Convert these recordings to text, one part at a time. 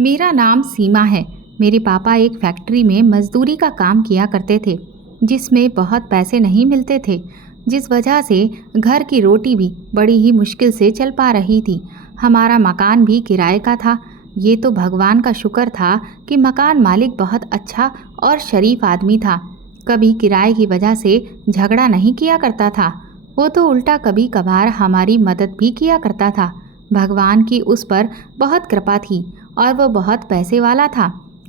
मेरा नाम सीमा है। मेरे पापा एक फैक्ट्री में मजदूरी का काम किया करते थे, जिसमें बहुत पैसे नहीं मिलते थे, जिस वजह से घर की रोटी भी बड़ी ही मुश्किल से चल पा रही थी। हमारा मकान भी किराए का था। ये तो भगवान का शुक्र था कि मकान मालिक बहुत अच्छा और शरीफ आदमी था। कभी किराए की वजह से झगड़ा नहीं किया करता था। वो तो उल्टा कभी कभार हमारी मदद भी किया करता था। भगवान की उस पर बहुत कृपा थी और वो बहुत पैसे वाला था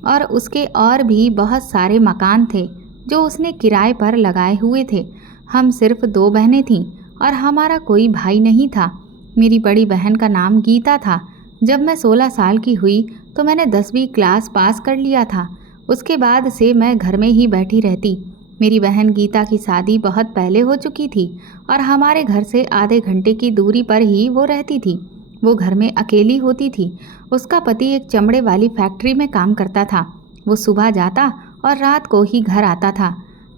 और उसके और भी बहुत सारे मकान थे जो उसने किराए पर लगाए हुए थे। हम सिर्फ दो बहनें थीं और हमारा कोई भाई नहीं था। मेरी बड़ी बहन का नाम गीता था। जब मैं 16 साल की हुई तो मैंने 10वीं क्लास पास कर लिया था। उसके बाद से मैं घर में ही बैठी रहती। मेरी बहन गीता की शादी बहुत पहले हो चुकी थी और हमारे घर से आधे घंटे की दूरी पर ही वो रहती थी। वो घर में अकेली होती थी। उसका पति एक चमड़े वाली फैक्ट्री में काम करता था। वो सुबह जाता और रात को ही घर आता था।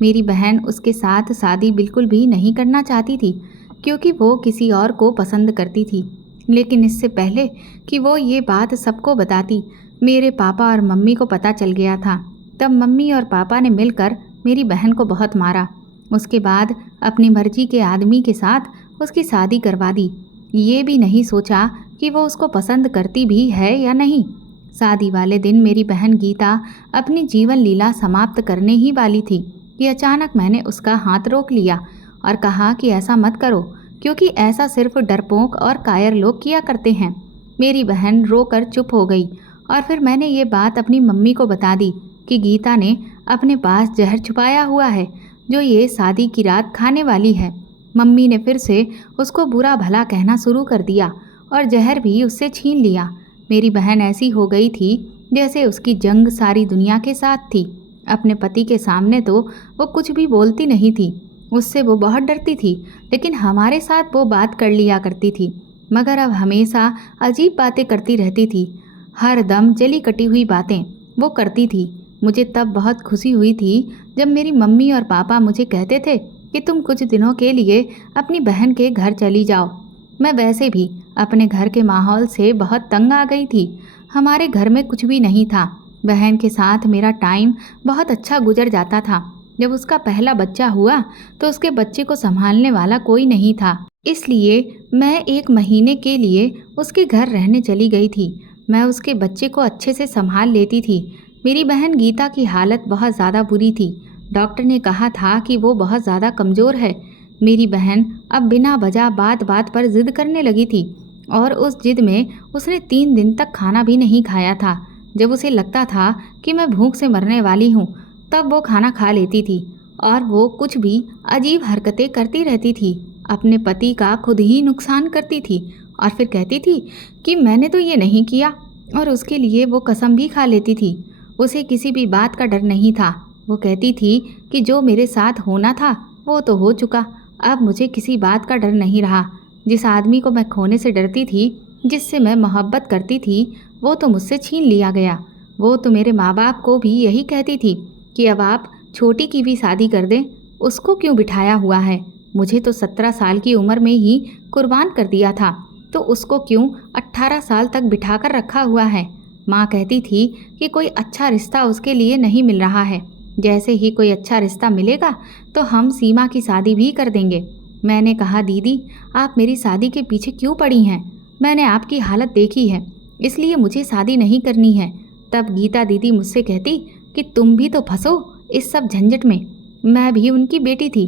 मेरी बहन उसके साथ शादी बिल्कुल भी नहीं करना चाहती थी, क्योंकि वो किसी और को पसंद करती थी। लेकिन इससे पहले कि वो ये बात सबको बताती, मेरे पापा और मम्मी को पता चल गया था। तब मम्मी और पापा ने मिलकर मेरी बहन को बहुत मारा। उसके बाद अपनी मर्जी के आदमी के साथ उसकी शादी करवा दी। ये भी नहीं सोचा कि वो उसको पसंद करती भी है या नहीं। शादी वाले दिन मेरी बहन गीता अपनी जीवन लीला समाप्त करने ही वाली थी कि अचानक मैंने उसका हाथ रोक लिया और कहा कि ऐसा मत करो, क्योंकि ऐसा सिर्फ डरपोक और कायर लोग किया करते हैं। मेरी बहन रोकर चुप हो गई और फिर मैंने ये बात अपनी मम्मी को बता दी कि गीता ने अपने पास जहर छुपाया हुआ है जो ये शादी की रात खाने वाली है। मम्मी ने फिर से उसको बुरा भला कहना शुरू कर दिया और जहर भी उससे छीन लिया। मेरी बहन ऐसी हो गई थी जैसे उसकी जंग सारी दुनिया के साथ थी। अपने पति के सामने तो वो कुछ भी बोलती नहीं थी, उससे वो बहुत डरती थी, लेकिन हमारे साथ वो बात कर लिया करती थी। मगर अब हमेशा अजीब बातें करती रहती थी। हर दम जली कटी हुई बातें वो करती थी। मुझे तब बहुत खुशी हुई थी जब मेरी मम्मी और पापा मुझे कहते थे कि तुम कुछ दिनों के लिए अपनी बहन के घर चली जाओ। मैं वैसे भी अपने घर के माहौल से बहुत तंग आ गई थी। हमारे घर में कुछ भी नहीं था। बहन के साथ मेरा टाइम बहुत अच्छा गुजर जाता था। जब उसका पहला बच्चा हुआ तो उसके बच्चे को संभालने वाला कोई नहीं था, इसलिए मैं 1 महीने के लिए उसके घर रहने चली गई थी। मैं उसके बच्चे को अच्छे से संभाल लेती थी। मेरी बहन गीता की हालत बहुत ज़्यादा बुरी थी। डॉक्टर ने कहा था कि वो बहुत ज़्यादा कमज़ोर है। मेरी बहन अब बिना वजह बात बात पर ज़िद करने लगी थी और उस ज़िद में उसने 3 दिन तक खाना भी नहीं खाया था। जब उसे लगता था कि मैं भूख से मरने वाली हूँ, तब वो खाना खा लेती थी और वो कुछ भी अजीब हरकतें करती रहती थी। अपने पति का खुद ही नुकसान करती थी और फिर कहती थी कि मैंने तो ये नहीं किया, और उसके लिए वो कसम भी खा लेती थी। उसे किसी भी बात का डर नहीं था। वो कहती थी कि जो मेरे साथ होना था वो तो हो चुका, अब मुझे किसी बात का डर नहीं रहा। जिस आदमी को मैं खोने से डरती थी, जिससे मैं मोहब्बत करती थी, वो तो मुझसे छीन लिया गया। वो तो मेरे माँ बाप को भी यही कहती थी कि अब आप छोटी की भी शादी कर दें, उसको क्यों बिठाया हुआ है। मुझे तो 17 साल की उम्र में ही कुर्बान कर दिया था, तो उसको क्यों 18 साल तक बिठा कर रखा हुआ है। माँ कहती थी कि कोई अच्छा रिश्ता उसके लिए नहीं मिल रहा है। जैसे ही कोई अच्छा रिश्ता मिलेगा तो हम सीमा की शादी भी कर देंगे। मैंने कहा, दीदी आप मेरी शादी के पीछे क्यों पड़ी हैं? मैंने आपकी हालत देखी है, इसलिए मुझे शादी नहीं करनी है। तब गीता दीदी मुझसे कहती कि तुम भी तो फंसो इस सब झंझट में। मैं भी उनकी बेटी थी,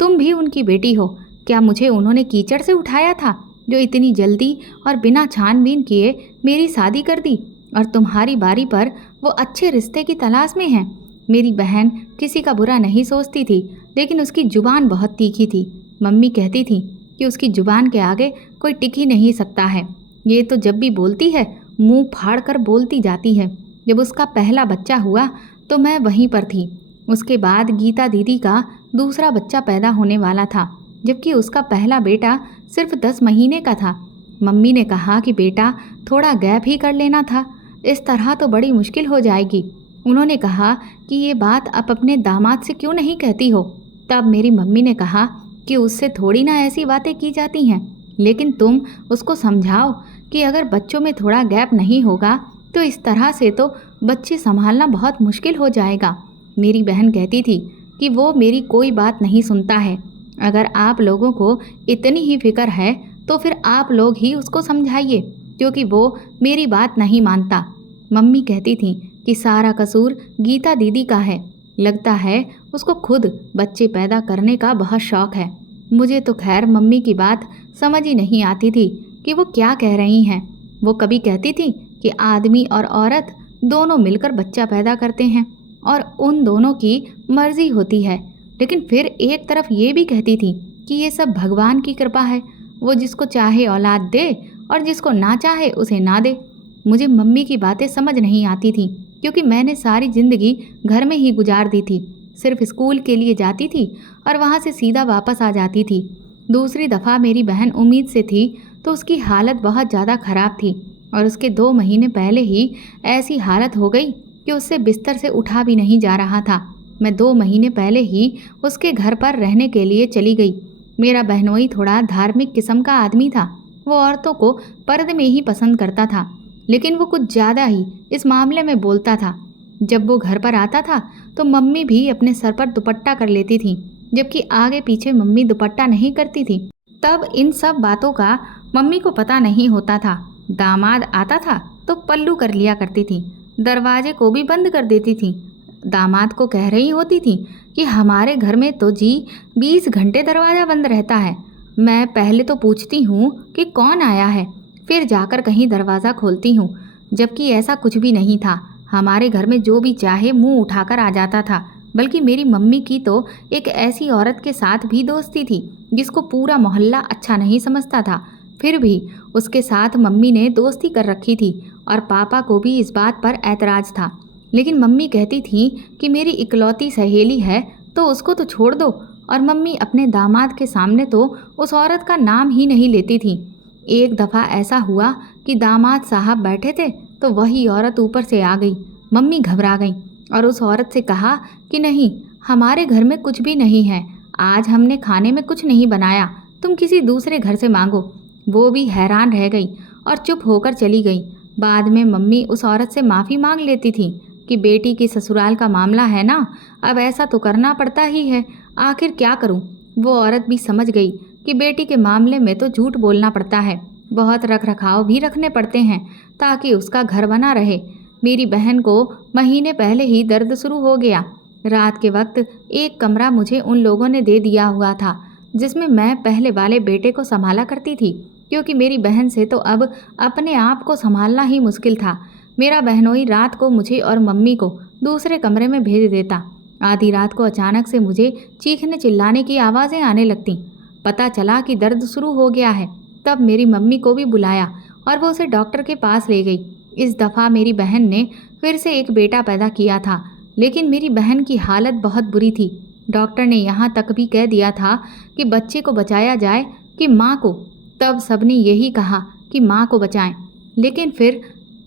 तुम भी उनकी बेटी हो। क्या मुझे उन्होंने कीचड़ से उठाया था जो इतनी जल्दी और बिना छानबीन किए मेरी शादी कर दी? और तुम्हारी बारी पर वो अच्छे रिश्ते की तलाश में हैं। मेरी बहन किसी का बुरा नहीं सोचती थी, लेकिन उसकी ज़ुबान बहुत तीखी थी। मम्मी कहती थी कि उसकी ज़ुबान के आगे कोई टिक ही नहीं सकता है। ये तो जब भी बोलती है मुंह फाड़ कर बोलती जाती है। जब उसका पहला बच्चा हुआ तो मैं वहीं पर थी। उसके बाद गीता दीदी का दूसरा बच्चा पैदा होने वाला था, जबकि उसका पहला बेटा सिर्फ 10 महीने का था। मम्मी ने कहा कि बेटा थोड़ा गैप ही कर लेना था, इस तरह तो बड़ी मुश्किल हो जाएगी। उन्होंने कहा कि ये बात आप अपने दामाद से क्यों नहीं कहती हो? तब मेरी मम्मी ने कहा कि उससे थोड़ी ना ऐसी बातें की जाती हैं, लेकिन तुम उसको समझाओ कि अगर बच्चों में थोड़ा गैप नहीं होगा तो इस तरह से तो बच्चे संभालना बहुत मुश्किल हो जाएगा। मेरी बहन कहती थी कि वो मेरी कोई बात नहीं सुनता है। अगर आप लोगों को इतनी ही फिक्र है तो फिर आप लोग ही उसको समझाइए, क्योंकि वो मेरी बात नहीं मानता। मम्मी कहती थी कि सारा कसूर गीता दीदी का है। लगता है उसको खुद बच्चे पैदा करने का बहुत शौक है। मुझे तो खैर मम्मी की बात समझ ही नहीं आती थी कि वो क्या कह रही हैं। वो कभी कहती थी कि आदमी और औरत दोनों मिलकर बच्चा पैदा करते हैं और उन दोनों की मर्जी होती है, लेकिन फिर एक तरफ ये भी कहती थी कि ये सब भगवान की कृपा है, वो जिसको चाहे औलाद दे और जिसको ना चाहे उसे ना दे। मुझे मम्मी की बातें समझ नहीं आती थी, क्योंकि मैंने सारी ज़िंदगी घर में ही गुजार दी थी। सिर्फ स्कूल के लिए जाती थी और वहाँ से सीधा वापस आ जाती थी। दूसरी दफ़ा मेरी बहन उम्मीद से थी तो उसकी हालत बहुत ज़्यादा ख़राब थी और उसके 2 महीने पहले ही ऐसी हालत हो गई कि उससे बिस्तर से उठा भी नहीं जा रहा था। मैं 2 महीने पहले ही उसके घर पर रहने के लिए चली गई। मेरा बहनोई थोड़ा धार्मिक किस्म का आदमी था। वो औरतों को पर्दे में ही पसंद करता था, लेकिन वो कुछ ज़्यादा ही इस मामले में बोलता था। जब वो घर पर आता था तो मम्मी भी अपने सर पर दुपट्टा कर लेती थी, जबकि आगे पीछे मम्मी दुपट्टा नहीं करती थी। तब इन सब बातों का मम्मी को पता नहीं होता था। दामाद आता था तो पल्लू कर लिया करती थी, दरवाजे को भी बंद कर देती थी। दामाद को कह रही होती थी कि हमारे घर में तो जी 20 घंटे दरवाज़ा बंद रहता है। मैं पहले तो पूछती हूँ कि कौन आया है, फिर जाकर कहीं दरवाज़ा खोलती हूँ, जबकि ऐसा कुछ भी नहीं था। हमारे घर में जो भी चाहे मुंह उठाकर आ जाता था। बल्कि मेरी मम्मी की तो एक ऐसी औरत के साथ भी दोस्ती थी जिसको पूरा मोहल्ला अच्छा नहीं समझता था, फिर भी उसके साथ मम्मी ने दोस्ती कर रखी थी और पापा को भी इस बात पर ऐतराज़ था। लेकिन मम्मी कहती थी कि मेरी इकलौती सहेली है तो उसको तो छोड़ दो, और मम्मी अपने दामाद के सामने तो उस औरत का नाम ही नहीं लेती थी। एक दफ़ा ऐसा हुआ कि दामाद साहब बैठे थे तो वही औरत ऊपर से आ गई। मम्मी घबरा गई और उस औरत से कहा कि नहीं, हमारे घर में कुछ भी नहीं है, आज हमने खाने में कुछ नहीं बनाया, तुम किसी दूसरे घर से मांगो। वो भी हैरान रह गई और चुप होकर चली गई। बाद में मम्मी उस औरत से माफ़ी मांग लेती थी कि बेटी की ससुराल का मामला है ना, अब ऐसा तो करना पड़ता ही है, आखिर क्या करूं। वो औरत भी समझ गई कि बेटी के मामले में तो झूठ बोलना पड़ता है, बहुत रख रखाव भी रखने पड़ते हैं ताकि उसका घर बना रहे। मेरी बहन को महीने पहले ही दर्द शुरू हो गया। रात के वक्त एक कमरा मुझे उन लोगों ने दे दिया हुआ था जिसमें मैं पहले वाले बेटे को संभाला करती थी, क्योंकि मेरी बहन से तो अब अपने आप को संभालना ही मुश्किल था। मेरा बहनोई रात को मुझे और मम्मी को दूसरे कमरे में भेज देता। आधी रात को अचानक से मुझे चीखने चिल्लाने की आवाज़ें आने लगतीं। पता चला कि दर्द शुरू हो गया है। तब मेरी मम्मी को भी बुलाया और वो उसे डॉक्टर के पास ले गई। इस दफ़ा मेरी बहन ने फिर से एक बेटा पैदा किया था, लेकिन मेरी बहन की हालत बहुत बुरी थी। डॉक्टर ने यहाँ तक भी कह दिया था कि बच्चे को बचाया जाए कि माँ को। तब सबने यही कहा कि माँ को बचाएं, लेकिन फिर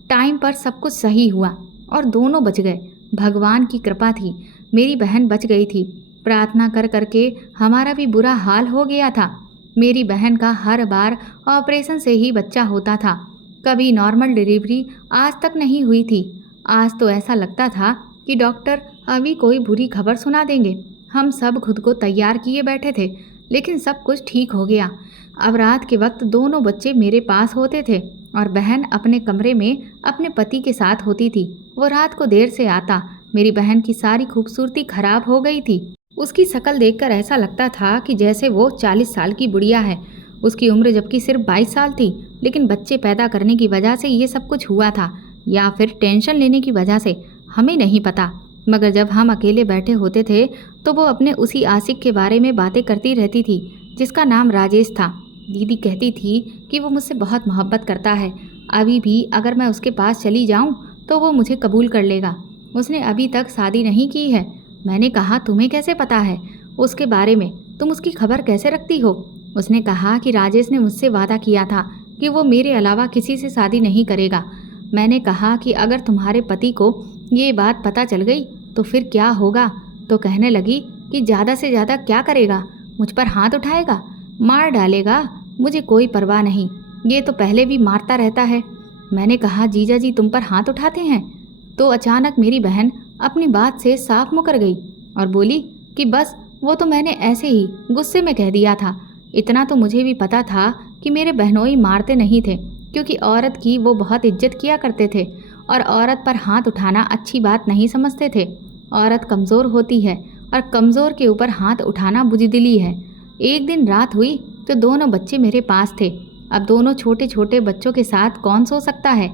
टाइम पर सब कुछ सही हुआ और दोनों बच गए। भगवान की कृपा थी, मेरी बहन बच गई थी। प्रार्थना कर करके हमारा भी बुरा हाल हो गया था। मेरी बहन का हर बार ऑपरेशन से ही बच्चा होता था, कभी नॉर्मल डिलीवरी आज तक नहीं हुई थी। आज तो ऐसा लगता था कि डॉक्टर अभी कोई बुरी खबर सुना देंगे। हम सब खुद को तैयार किए बैठे थे, लेकिन सब कुछ ठीक हो गया। अब रात के वक्त दोनों बच्चे मेरे पास होते थे और बहन अपने कमरे में अपने पति के साथ होती थी। वो रात को देर से आता। मेरी बहन की सारी खूबसूरती खराब हो गई थी। उसकी शक्ल देखकर ऐसा लगता था कि जैसे वो 40 साल की बुढ़िया है। उसकी उम्र जबकि सिर्फ 22 साल थी, लेकिन बच्चे पैदा करने की वजह से ये सब कुछ हुआ था या फिर टेंशन लेने की वजह से, हमें नहीं पता। मगर जब हम अकेले बैठे होते थे तो वो अपने उसी आशिक के बारे में बातें करती रहती थी जिसका नाम राजेश था। दीदी कहती थी कि वो मुझसे बहुत मोहब्बत करता है। अभी भी अगर मैं उसके पास चली जाऊं तो वो मुझे कबूल कर लेगा। उसने अभी तक शादी नहीं की है। मैंने कहा, तुम्हें कैसे पता है उसके बारे में, तुम उसकी खबर कैसे रखती हो? उसने कहा कि राजेश ने मुझसे वादा किया था कि वो मेरे अलावा किसी से शादी नहीं करेगा। मैंने कहा कि अगर तुम्हारे पति को ये बात पता चल गई तो फिर क्या होगा? तो कहने लगी कि ज़्यादा से ज़्यादा क्या करेगा, मुझ पर हाथ उठाएगा, मार डालेगा, मुझे कोई परवाह नहीं, ये तो पहले भी मारता रहता है। मैंने कहा, जीजा जी तुम पर हाथ उठाते हैं? तो अचानक मेरी बहन अपनी बात से साफ मुकर गई और बोली कि बस वो तो मैंने ऐसे ही गुस्से में कह दिया था। इतना तो मुझे भी पता था कि मेरे बहनोई मारते नहीं थे, क्योंकि औरत की वो बहुत इज्जत किया करते थे और औरत पर हाथ उठाना अच्छी बात नहीं समझते थे। औरत कमज़ोर होती है और कमज़ोर के ऊपर हाथ उठाना बुज़दिली है। एक दिन रात हुई तो दोनों बच्चे मेरे पास थे। अब दोनों छोटे छोटे बच्चों के साथ कौन सो सकता है?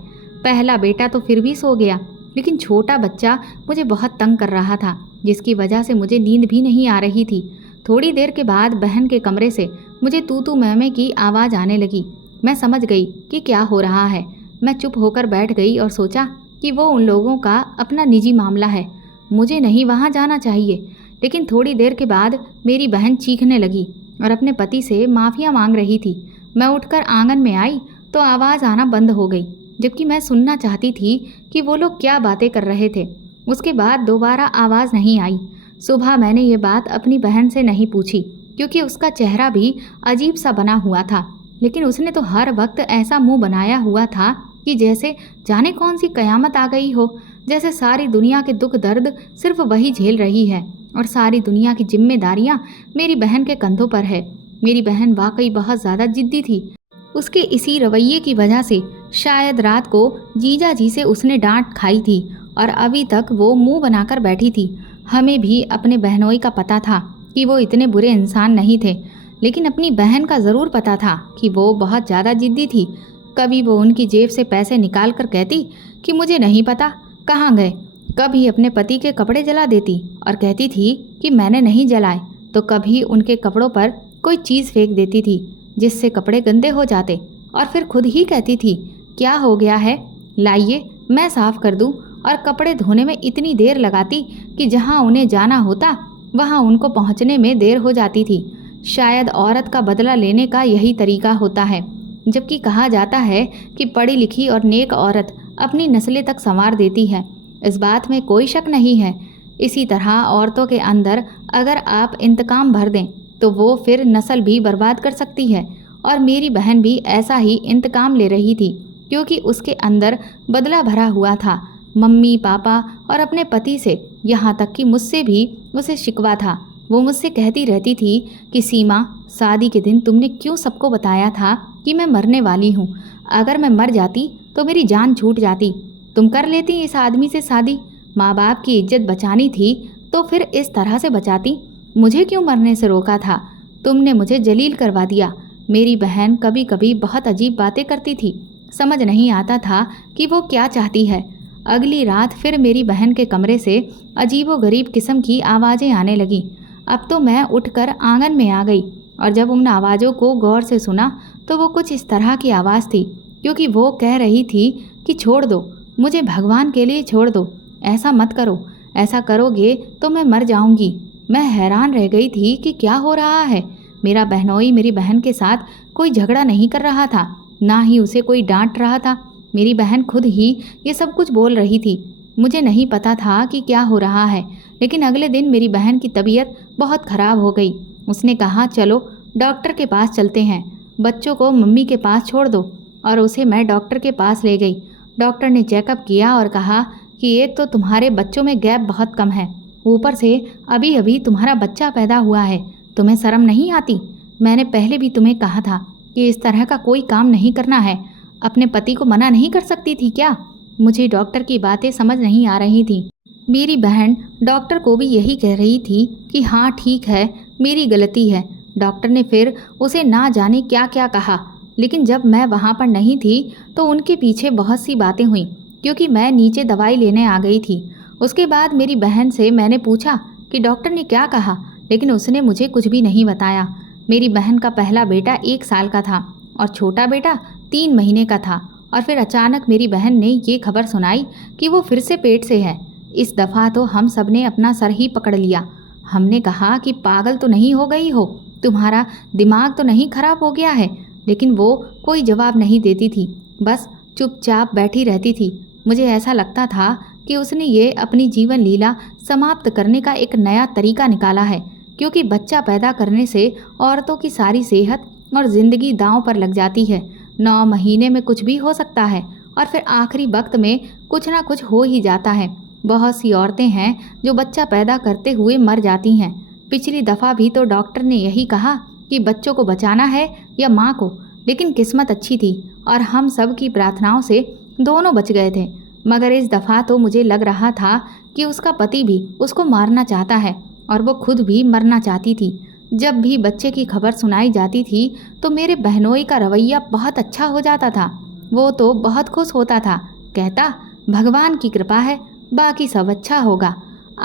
पहला बेटा तो फिर भी सो गया, लेकिन छोटा बच्चा मुझे बहुत तंग कर रहा था, जिसकी वजह से मुझे नींद भी नहीं आ रही थी। थोड़ी देर के बाद बहन के कमरे से मुझे तू तू मैं मैं की आवाज़ आने लगी। मैं समझ गई कि क्या हो रहा है। मैं चुप होकर बैठ गई और सोचा कि वो उन लोगों का अपना निजी मामला है, मुझे नहीं वहाँ जाना चाहिए। लेकिन थोड़ी देर के बाद मेरी बहन चीखने लगी और अपने पति से माफ़िया मांग रही थी। मैं उठकर आंगन में आई तो आवाज़ आना बंद हो गई, जबकि मैं सुनना चाहती थी कि वो लोग क्या बातें कर रहे थे। उसके बाद दोबारा आवाज़ नहीं आई। सुबह मैंने ये बात अपनी बहन से नहीं पूछी, क्योंकि उसका चेहरा भी अजीब सा बना हुआ था। लेकिन उसने तो हर वक्त ऐसा मुंह बनाया हुआ था कि जैसे जाने कौन सी कयामत आ गई हो, जैसे सारी दुनिया के दुख दर्द सिर्फ वही झेल रही है और सारी दुनिया की जिम्मेदारियां मेरी बहन के कंधों पर है। मेरी बहन वाकई बहुत ज़्यादा जिद्दी थी। उसके इसी रवैये की वजह से शायद रात को जीजा जी से उसने डांट खाई थी और अभी तक वो मुंह बनाकर बैठी थी। हमें भी अपने बहनोई का पता था कि वो इतने बुरे इंसान नहीं थे, लेकिन अपनी बहन का ज़रूर पता था कि वो बहुत ज़्यादा जिद्दी थी। कभी वो उनकी जेब से पैसे निकाल कर कहती कि मुझे नहीं पता कहाँ गए, कभी अपने पति के कपड़े जला देती और कहती थी कि मैंने नहीं जलाए, तो कभी उनके कपड़ों पर कोई चीज़ फेंक देती थी जिससे कपड़े गंदे हो जाते और फिर खुद ही कहती थी, क्या हो गया है, लाइए मैं साफ़ कर दूँ। और कपड़े धोने में इतनी देर लगाती कि जहाँ उन्हें जाना होता वहाँ उनको पहुँचने में देर हो जाती थी। शायद औरत का बदला लेने का यही तरीका होता है, जबकि कहा जाता है कि पढ़ी लिखी और नेक औरत अपनी नस्लें तक संवार देती है। इस बात में कोई शक नहीं है। इसी तरह औरतों के अंदर अगर आप इंतकाम भर दें तो वो फिर नस्ल भी बर्बाद कर सकती है। और मेरी बहन भी ऐसा ही इंतकाम ले रही थी, क्योंकि उसके अंदर बदला भरा हुआ था। मम्मी पापा और अपने पति से, यहाँ तक कि मुझसे भी उसे शिकवा था। वो मुझसे कहती रहती थी कि सीमा, शादी के दिन तुमने क्यों सबको बताया था कि मैं मरने वाली हूँ? अगर मैं मर जाती तो मेरी जान छूट जाती। तुम कर लेती इस आदमी से शादी। माँ बाप की इज्जत बचानी थी तो फिर इस तरह से बचाती। मुझे क्यों मरने से रोका था? तुमने मुझे जलील करवा दिया। मेरी बहन कभी कभी बहुत अजीब बातें करती थी, समझ नहीं आता था कि वो क्या चाहती है। अगली रात फिर मेरी बहन के कमरे से अजीबोगरीब किस्म की आवाज़ें आने लगीं। अब तो मैं उठकर आंगन में आ गई और जब उन आवाज़ों को गौर से सुना तो वो कुछ इस तरह की आवाज़ थी, क्योंकि वो कह रही थी कि छोड़ दो मुझे, भगवान के लिए छोड़ दो, ऐसा मत करो, ऐसा करोगे तो मैं मर जाऊंगी। मैं हैरान रह गई थी कि क्या हो रहा है। मेरा बहनोई मेरी बहन के साथ कोई झगड़ा नहीं कर रहा था, ना ही उसे कोई डांट रहा था। मेरी बहन खुद ही ये सब कुछ बोल रही थी। मुझे नहीं पता था कि क्या हो रहा है, लेकिन अगले दिन मेरी बहन की तबीयत बहुत ख़राब हो गई। उसने कहा, चलो डॉक्टर के पास चलते हैं, बच्चों को मम्मी के पास छोड़ दो। और उसे मैं डॉक्टर के पास ले गई। डॉक्टर ने चेकअप किया और कहा कि एक तो तुम्हारे बच्चों में गैप बहुत कम है, ऊपर से अभी अभी तुम्हारा बच्चा पैदा हुआ है, तुम्हें शर्म नहीं आती? मैंने पहले भी तुम्हें कहा था कि इस तरह का कोई काम नहीं करना है। अपने पति को मना नहीं कर सकती थी क्या? मुझे डॉक्टर की बातें समझ नहीं आ रही थी। मेरी बहन डॉक्टर को भी यही कह रही थी कि हाँ ठीक है, मेरी गलती है। डॉक्टर ने फिर उसे ना जाने क्या क्या कहा, लेकिन जब मैं वहाँ पर नहीं थी तो उनके पीछे बहुत सी बातें हुई, क्योंकि मैं नीचे दवाई लेने आ गई थी। उसके बाद मेरी बहन से मैंने पूछा कि डॉक्टर ने क्या कहा, लेकिन उसने मुझे कुछ भी नहीं बताया। मेरी बहन का पहला बेटा 1 साल का था और छोटा बेटा 3 महीने का था। और फिर अचानक मेरी बहन ने ये खबर सुनाई कि वो फिर से पेट से है। इस दफ़ा तो हम सब ने अपना सर ही पकड़ लिया। हमने कहा कि पागल तो नहीं हो गई हो, तुम्हारा दिमाग तो नहीं खराब हो गया है? लेकिन वो कोई जवाब नहीं देती थी, बस चुपचाप बैठी रहती थी। मुझे ऐसा लगता था कि उसने ये अपनी जीवन लीला समाप्त करने का एक नया तरीका निकाला है, क्योंकि बच्चा पैदा करने से औरतों की सारी सेहत और ज़िंदगी दांव पर लग जाती है। 9 महीने में कुछ भी हो सकता है और फिर आखिरी वक्त में कुछ ना कुछ हो ही जाता है। बहुत सी औरतें हैं जो बच्चा पैदा करते हुए मर जाती हैं। पिछली दफ़ा भी तो डॉक्टर ने यही कहा कि बच्चों को बचाना है या माँ को, लेकिन किस्मत अच्छी थी और हम सब की प्रार्थनाओं से दोनों बच गए थे। मगर इस दफ़ा तो मुझे लग रहा था कि उसका पति भी उसको मारना चाहता है और वो खुद भी मरना चाहती थी। जब भी बच्चे की खबर सुनाई जाती थी तो मेरे बहनोई का रवैया बहुत अच्छा हो जाता था। वो तो बहुत खुश होता था, कहता भगवान की कृपा है, बाकी सब अच्छा होगा।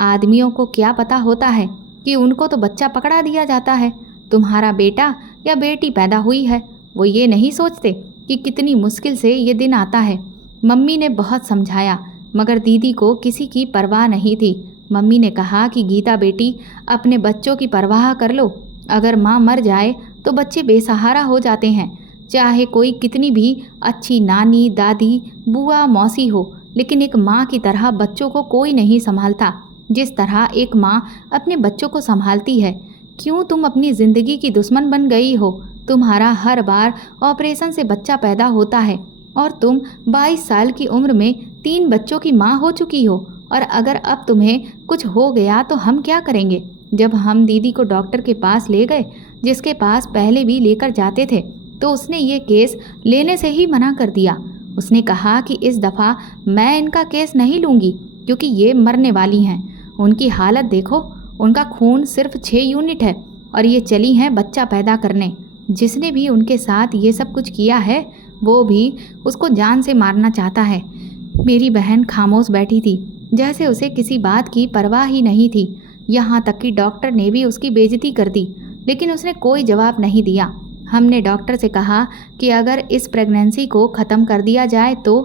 आदमियों को क्या पता होता है कि उनको तो बच्चा पकड़ा दिया जाता है। तुम्हारा बेटा या बेटी पैदा हुई है, वो ये नहीं सोचते कि कितनी मुश्किल से ये दिन आता है। मम्मी ने बहुत समझाया मगर दीदी को किसी की परवाह नहीं थी। मम्मी ने कहा कि गीता बेटी, अपने बच्चों की परवाह कर लो। अगर माँ मर जाए तो बच्चे बेसहारा हो जाते हैं। चाहे कोई कितनी भी अच्छी नानी, दादी, बुआ, मौसी हो, लेकिन एक माँ की तरह बच्चों को कोई नहीं संभालता जिस तरह एक माँ अपने बच्चों को संभालती है। क्यों तुम अपनी ज़िंदगी की दुश्मन बन गई हो? तुम्हारा हर बार ऑपरेशन से बच्चा पैदा होता है और तुम 22 साल की उम्र में 3 बच्चों की माँ हो चुकी हो। और अगर अब तुम्हें कुछ हो गया तो हम क्या करेंगे? जब हम दीदी को डॉक्टर के पास ले गए, जिसके पास पहले भी लेकर जाते थे, तो उसने ये केस लेने से ही मना कर दिया। उसने कहा कि इस दफ़ा मैं इनका केस नहीं लूँगी क्योंकि ये मरने वाली हैं। उनकी हालत देखो, उनका खून सिर्फ 6 यूनिट है और ये चली हैं बच्चा पैदा करने। जिसने भी उनके साथ ये सब कुछ किया है वो भी उसको जान से मारना चाहता है। मेरी बहन खामोश बैठी थी, जैसे उसे किसी बात की परवाह ही नहीं थी। यहाँ तक कि डॉक्टर ने भी उसकी बेइज्जती कर दी, लेकिन उसने कोई जवाब नहीं दिया। हमने डॉक्टर से कहा कि अगर इस प्रेगनेंसी को ख़त्म कर दिया जाए तो।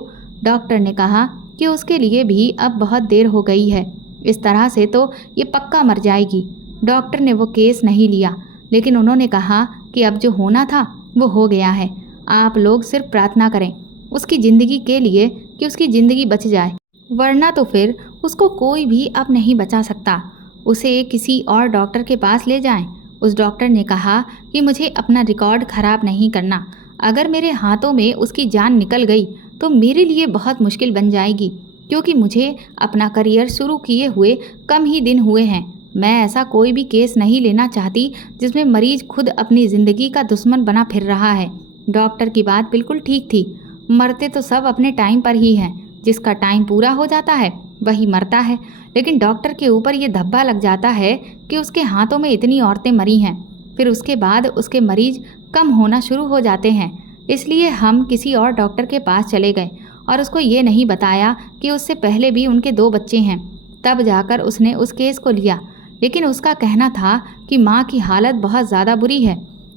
डॉक्टर ने कहा कि उसके लिए भी अब बहुत देर हो गई है, इस तरह से तो ये पक्का मर जाएगी। डॉक्टर ने वो केस नहीं लिया, लेकिन उन्होंने कहा कि अब जो होना था वो हो गया है। आप लोग सिर्फ प्रार्थना करें उसकी ज़िंदगी के लिए कि उसकी ज़िंदगी बच जाए, वरना तो फिर उसको कोई भी अब नहीं बचा सकता। उसे किसी और डॉक्टर के पास ले जाएं। उस डॉक्टर ने कहा कि मुझे अपना रिकॉर्ड ख़राब नहीं करना। अगर मेरे हाथों में उसकी जान निकल गई तो मेरे लिए बहुत मुश्किल बन जाएगी, क्योंकि मुझे अपना करियर शुरू किए हुए कम ही दिन हुए हैं। मैं ऐसा कोई भी केस नहीं लेना चाहती जिसमें मरीज खुद अपनी ज़िंदगी का दुश्मन बना फिर रहा है। डॉक्टर की बात बिल्कुल ठीक थी। मरते तो सब अपने टाइम पर ही हैं। जिसका टाइम पूरा हो जाता है वही मरता है। लेकिन डॉक्टर के ऊपर ये धब्बा लग जाता है कि उसके हाथों में इतनी औरतें मरी हैं। फिर उसके बाद उसके मरीज कम होना शुरू हो जाते हैं। इसलिए हम किसी और डॉक्टर के पास चले गए और उसको ये नहीं बताया कि उससे पहले भी उनके 2 बच्चे हैं। तब जाकर उसने उस केस को लिया। लेकिन उसका कहना था कि माँ की हालत बहुत ज़्यादा बुरी है।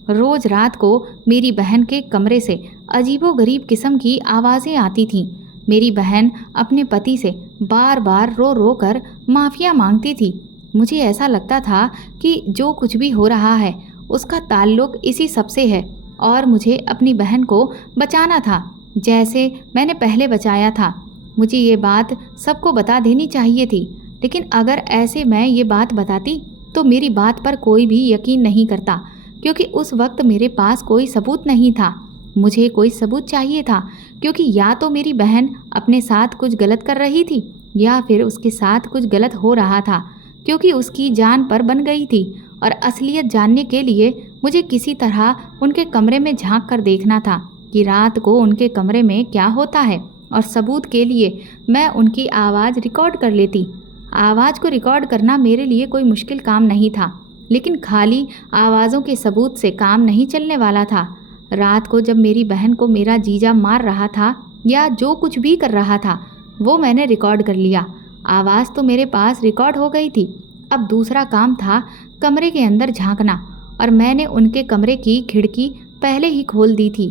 रोज़ रात को मेरी बहन के कमरे से अजीबोगरीब किस्म की आवाज़ें आती थीं। मेरी बहन अपने पति से बार बार रो रो कर माफ़िया मांगती थी। मुझे ऐसा लगता था कि जो कुछ भी हो रहा है उसका ताल्लुक़ इसी सब से है और मुझे अपनी बहन को बचाना था, जैसे मैंने पहले बचाया था। मुझे ये बात सबको बता देनी चाहिए थी, लेकिन अगर ऐसे मैं ये बात बताती तो मेरी बात पर कोई भी यकीन नहीं करता, क्योंकि उस वक्त मेरे पास कोई सबूत नहीं था। मुझे कोई सबूत चाहिए था, क्योंकि या तो मेरी बहन अपने साथ कुछ गलत कर रही थी या फिर उसके साथ कुछ गलत हो रहा था, क्योंकि उसकी जान पर बन गई थी। और असलियत जानने के लिए मुझे किसी तरह उनके कमरे में झांक कर देखना था कि रात को उनके कमरे में क्या होता है, और सबूत के लिए मैं उनकी आवाज़ रिकॉर्ड कर लेती। आवाज़ को रिकॉर्ड करना मेरे लिए कोई मुश्किल काम नहीं था, लेकिन खाली आवाज़ों के सबूत से काम नहीं चलने वाला था। रात को जब मेरी बहन को मेरा जीजा मार रहा था या जो कुछ भी कर रहा था वो मैंने रिकॉर्ड कर लिया। आवाज़ तो मेरे पास रिकॉर्ड हो गई थी। अब दूसरा काम था कमरे के अंदर झांकना, और मैंने उनके कमरे की खिड़की पहले ही खोल दी थी।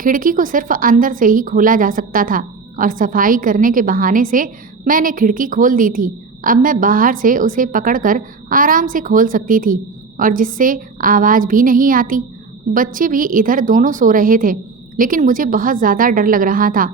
खिड़की को सिर्फ अंदर से ही खोला जा सकता था और सफाई करने के बहाने से मैंने खिड़की खोल दी थी। अब मैं बाहर से उसे पकड़कर आराम से खोल सकती थी और जिससे आवाज़ भी नहीं आती। बच्चे भी इधर दोनों सो रहे थे, लेकिन मुझे बहुत ज़्यादा डर लग रहा था।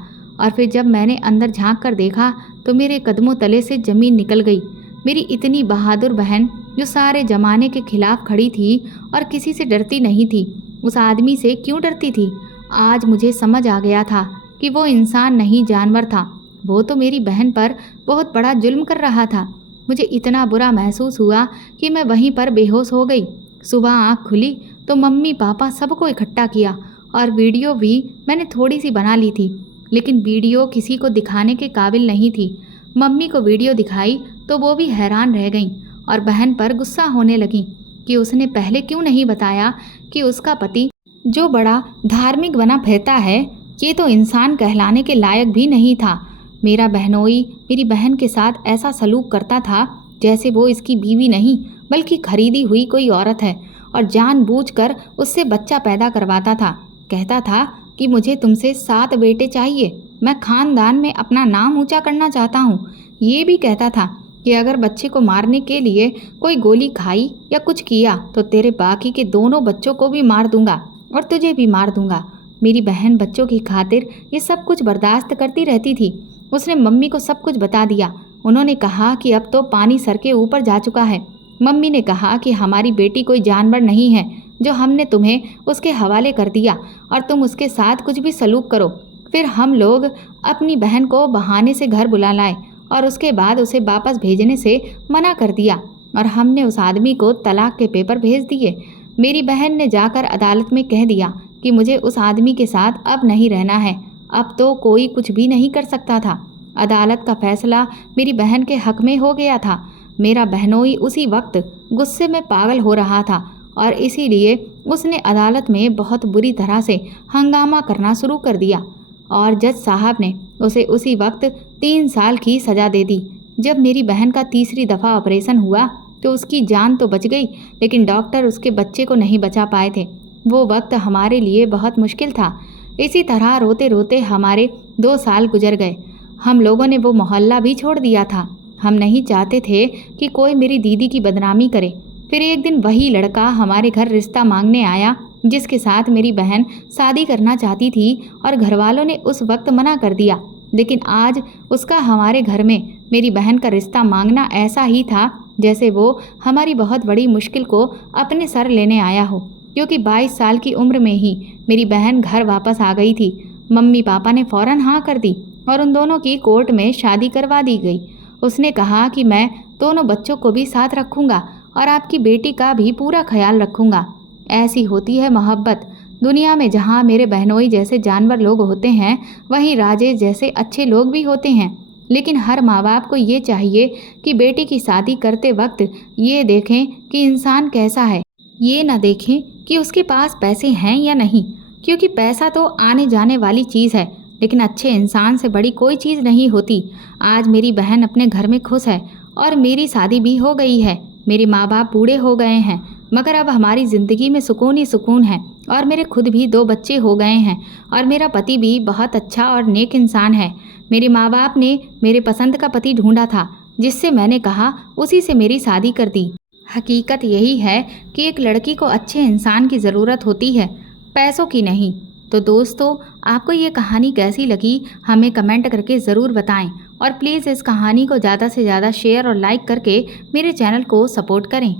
और फिर जब मैंने अंदर झांक कर देखा तो मेरे कदमों तले से ज़मीन निकल गई। मेरी इतनी बहादुर बहन जो सारे ज़माने के खिलाफ खड़ी थी और किसी से डरती नहीं थी, उस आदमी से क्यों डरती थी? आज मुझे समझ आ गया था कि वो इंसान नहीं जानवर था। वो तो मेरी बहन पर बहुत बड़ा जुल्म कर रहा था। मुझे इतना बुरा महसूस हुआ कि मैं वहीं पर बेहोश हो गई। सुबह आँख खुली तो मम्मी पापा सबको इकट्ठा किया और वीडियो भी मैंने थोड़ी सी बना ली थी, लेकिन वीडियो किसी को दिखाने के काबिल नहीं थी। मम्मी को वीडियो दिखाई तो वो भी हैरान रह गईं और बहन पर गुस्सा होने लगीं कि उसने पहले क्यों नहीं बताया कि उसका पति जो बड़ा धार्मिक बना फिरता है, ये तो इंसान कहलाने के लायक भी नहीं था। मेरा बहनोई मेरी बहन के साथ ऐसा सलूक करता था जैसे वो इसकी बीवी नहीं बल्कि खरीदी हुई कोई औरत है, और जानबूझकर उससे बच्चा पैदा करवाता था। कहता था कि मुझे तुमसे 7 बेटे चाहिए, मैं खानदान में अपना नाम ऊंचा करना चाहता हूँ। ये भी कहता था कि अगर बच्चे को मारने के लिए कोई गोली खाई या कुछ किया तो तेरे बाकी के दोनों बच्चों को भी मार दूंगा और तुझे भी मार दूंगा। मेरी बहन बच्चों की खातिर ये सब कुछ बर्दाश्त करती रहती थी। उसने मम्मी को सब कुछ बता दिया। उन्होंने कहा कि अब तो पानी सर के ऊपर जा चुका है। मम्मी ने कहा कि हमारी बेटी कोई जानवर नहीं है जो हमने तुम्हें उसके हवाले कर दिया और तुम उसके साथ कुछ भी सलूक करो। फिर हम लोग अपनी बहन को बहाने से घर बुला लाए और उसके बाद उसे वापस भेजने से मना कर दिया और हमने उस आदमी को तलाक के पेपर भेज दिए। मेरी बहन ने जाकर अदालत में कह दिया कि मुझे उस आदमी के साथ अब नहीं रहना है। अब तो कोई कुछ भी नहीं कर सकता था। अदालत का फैसला मेरी बहन के हक में हो गया था। मेरा बहनोई उसी वक्त गुस्से में पागल हो रहा था और इसीलिए उसने अदालत में बहुत बुरी तरह से हंगामा करना शुरू कर दिया और जज साहब ने उसे उसी वक्त 3 साल की सज़ा दे दी। जब मेरी बहन का तीसरी दफ़ा ऑपरेशन हुआ तो उसकी जान तो बच गई, लेकिन डॉक्टर उसके बच्चे को नहीं बचा पाए थे। वो वक्त हमारे लिए बहुत मुश्किल था। इसी तरह रोते रोते हमारे 2 साल गुजर गए। हम लोगों ने वो मोहल्ला भी छोड़ दिया था। हम नहीं चाहते थे कि कोई मेरी दीदी की बदनामी करे। फिर एक दिन वही लड़का हमारे घर रिश्ता मांगने आया जिसके साथ मेरी बहन शादी करना चाहती थी और घरवालों ने उस वक्त मना कर दिया। लेकिन आज उसका हमारे घर में मेरी बहन का रिश्ता मांगना ऐसा ही था जैसे वो हमारी बहुत बड़ी मुश्किल को अपने सर लेने आया हो, क्योंकि 22 साल की उम्र में ही मेरी बहन घर वापस आ गई थी। मम्मी पापा ने फ़ौरन हाँ कर दी और उन दोनों की कोर्ट में शादी करवा दी गई। उसने कहा कि मैं दोनों बच्चों को भी साथ रखूँगा और आपकी बेटी का भी पूरा ख्याल रखूँगा। ऐसी होती है मोहब्बत। दुनिया में जहाँ मेरे बहनोई जैसे जानवर लोग होते हैं, वहीं राजेश जैसे अच्छे लोग भी होते हैं। लेकिन हर माँ बाप को ये चाहिए कि बेटी की शादी करते वक्त ये देखें कि इंसान कैसा है, ये ना देखें कि उसके पास पैसे हैं या नहीं, क्योंकि पैसा तो आने जाने वाली चीज़ है, लेकिन अच्छे इंसान से बड़ी कोई चीज़ नहीं होती। आज मेरी बहन अपने घर में खुश है और मेरी शादी भी हो गई है। मेरे माँ बाप बूढ़े हो गए हैं, मगर अब हमारी ज़िंदगी में सुकून ही सुकून है और मेरे खुद भी 2 बच्चे हो गए हैं और मेरा पति भी बहुत अच्छा और नेक इंसान है। मेरे माँ बाप ने मेरे पसंद का पति ढूंढा था, जिससे मैंने कहा उसी से मेरी शादी कर दी। हकीकत यही है कि एक लड़की को अच्छे इंसान की ज़रूरत होती है, पैसों की नहीं। तो दोस्तों, आपको ये कहानी कैसी लगी हमें कमेंट करके ज़रूर बताएं और प्लीज़ इस कहानी को ज़्यादा से ज़्यादा शेयर और लाइक करके मेरे चैनल को सपोर्ट करें।